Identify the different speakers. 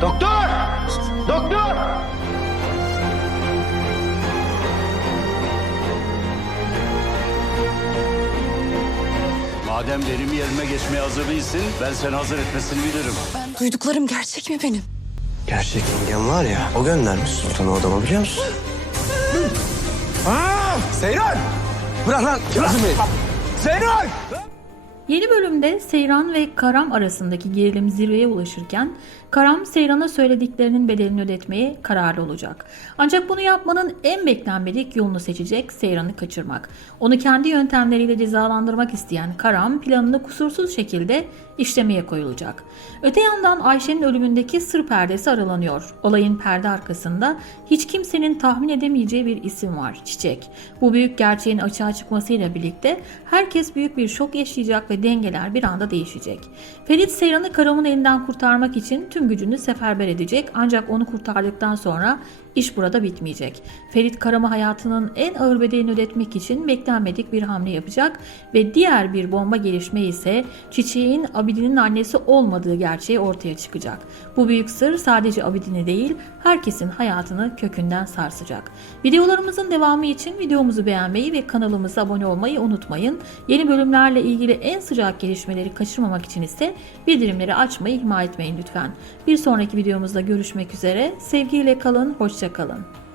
Speaker 1: Doktor! Doktor!
Speaker 2: Madem benim yerime geçmeye hazır değilsin, ben seni hazır etmesini bilirim.
Speaker 3: Duyduklarım gerçek mi benim?
Speaker 1: Gerçek yengem var ya, o göndermiş sultanı odama biliyor musun? Aa, Seyran! Bırak lan, bırakın beni. Seyran!
Speaker 4: Yeni bölümde Seyran ve Karam arasındaki gerilim zirveye ulaşırken Karam Seyran'a söylediklerinin bedelini ödetmeye kararlı olacak. Ancak bunu yapmanın en beklenmedik yolunu seçecek Seyran'ı kaçırmak. Onu kendi yöntemleriyle cezalandırmak isteyen Karam planını kusursuz şekilde işlemeye koyulacak. Öte yandan Ayşe'nin ölümündeki sır perdesi aralanıyor. Olayın perde arkasında hiç kimsenin tahmin edemeyeceği bir isim var, Çiçek. Bu büyük gerçeğin açığa çıkmasıyla birlikte herkes büyük bir şok yaşayacak ve dengeler bir anda değişecek. Ferit Seyran'ı Karam'ın elinden kurtarmak için tüm gücünü seferber edecek ancak onu kurtardıktan sonra iş burada bitmeyecek. Ferit Karam'a hayatının en ağır bedelini ödetmek için beklenmedik bir hamle yapacak ve diğer bir bomba gelişme ise Çiçek'in Abidin'in annesi olmadığı gerçeği ortaya çıkacak. Bu büyük sır sadece Abidin'i değil herkesin hayatını kökünden sarsacak. Videolarımızın devamı için videomuzu beğenmeyi ve kanalımıza abone olmayı unutmayın. Yeni bölümlerle ilgili en sıcak gelişmeleri kaçırmamak için ise bildirimleri açmayı ihmal etmeyin lütfen. Bir sonraki videomuzda görüşmek üzere. Sevgiyle kalın, hoşça kalın.